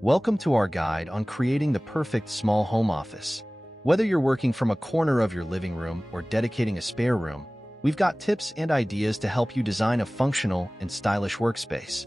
Welcome to our guide on creating the perfect small home office. Whether you're working from a corner of your living room or dedicating a spare room, we've got tips and ideas to help you design a functional and stylish workspace.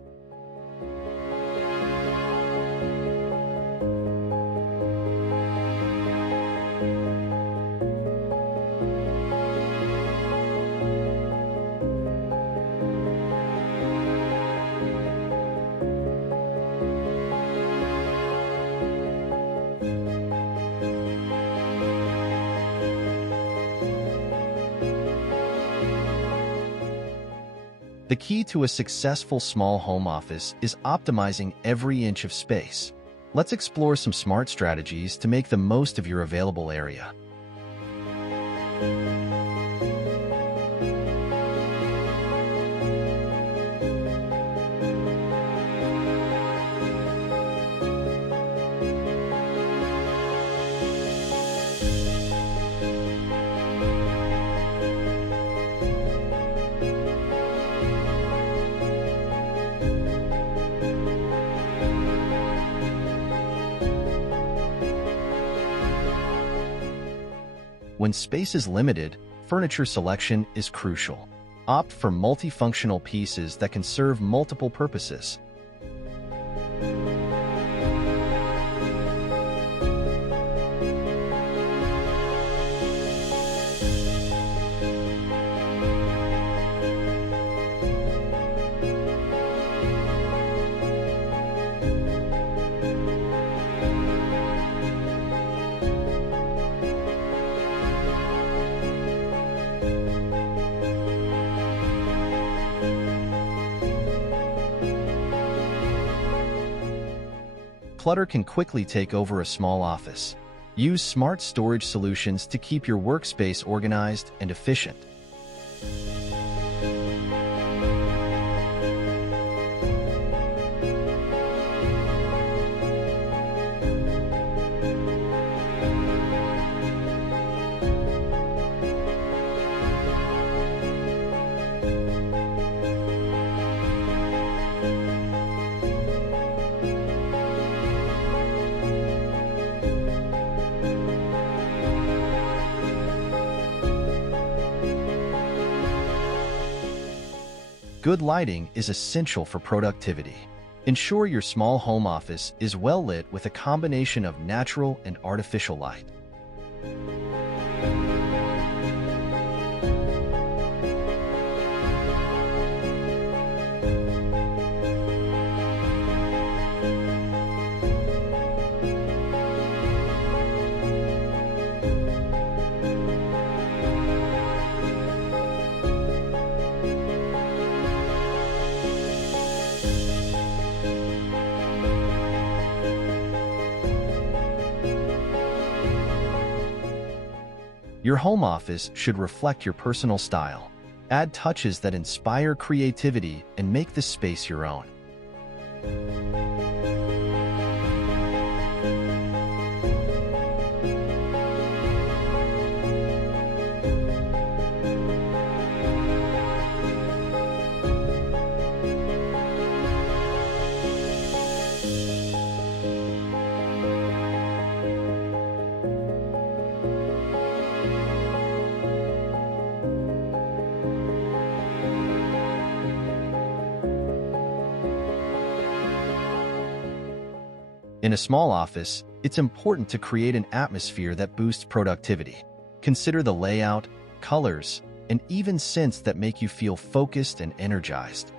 The key to a successful small home office is optimizing every inch of space. Let's explore some smart strategies to make the most of your available area. When space is limited, furniture selection is crucial. Opt for multifunctional pieces that can serve multiple purposes. Clutter can quickly take over a small office. Use smart storage solutions to keep your workspace organized and efficient. Good lighting is essential for productivity. Ensure your small home office is well lit with a combination of natural and artificial light. Your home office should reflect your personal style. Add touches that inspire creativity and make the space your own. In a small office, it's important to create an atmosphere that boosts productivity. Consider the layout, colors, and even scents that make you feel focused and energized.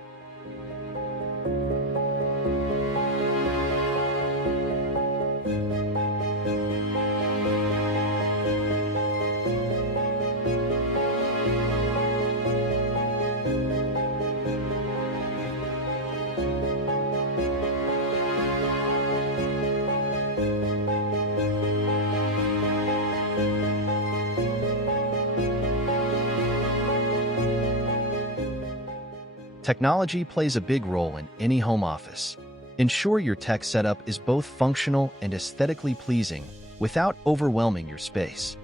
Technology plays a big role in any home office. Ensure your tech setup is both functional and aesthetically pleasing without overwhelming your space.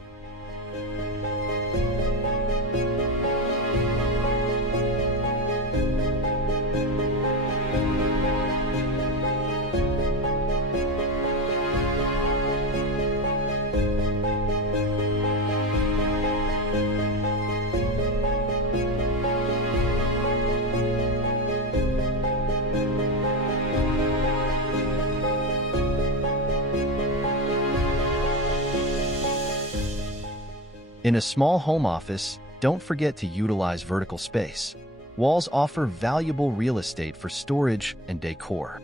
In a small home office, don't forget to utilize vertical space. Walls offer valuable real estate for storage and decor.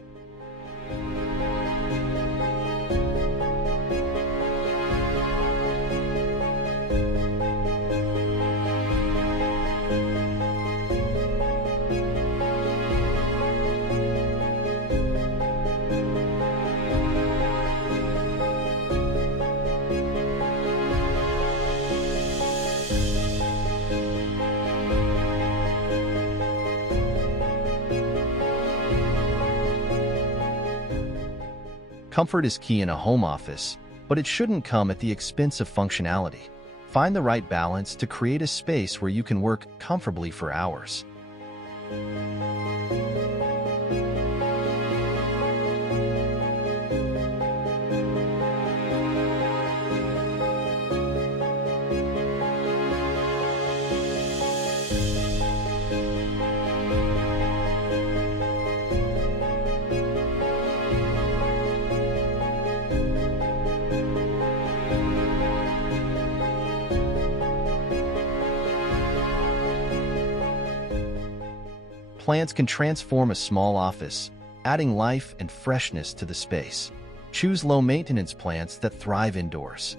Comfort is key in a home office, but it shouldn't come at the expense of functionality. Find the right balance to create a space where you can work comfortably for hours. Plants can transform a small office, adding life and freshness to the space. Choose low-maintenance plants that thrive indoors.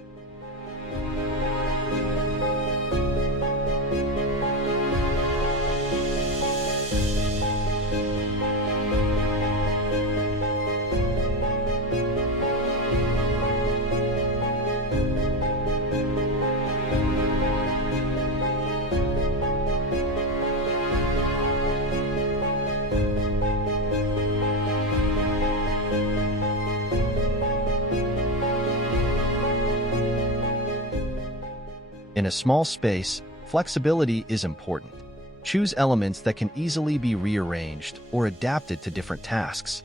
In a small space, flexibility is important. Choose elements that can easily be rearranged or adapted to different tasks.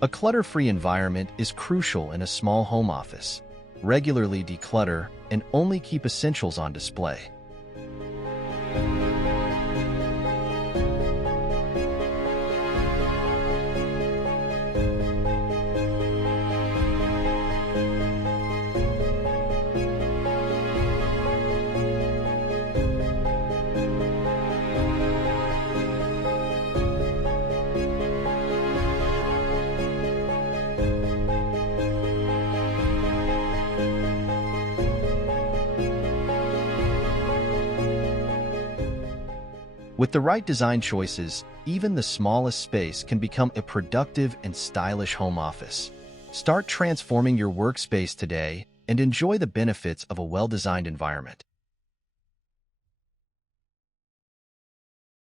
A clutter-free environment is crucial in a small home office. Regularly declutter and only keep essentials on display. With the right design choices, even the smallest space can become a productive and stylish home office. Start transforming your workspace today and enjoy the benefits of a well-designed environment.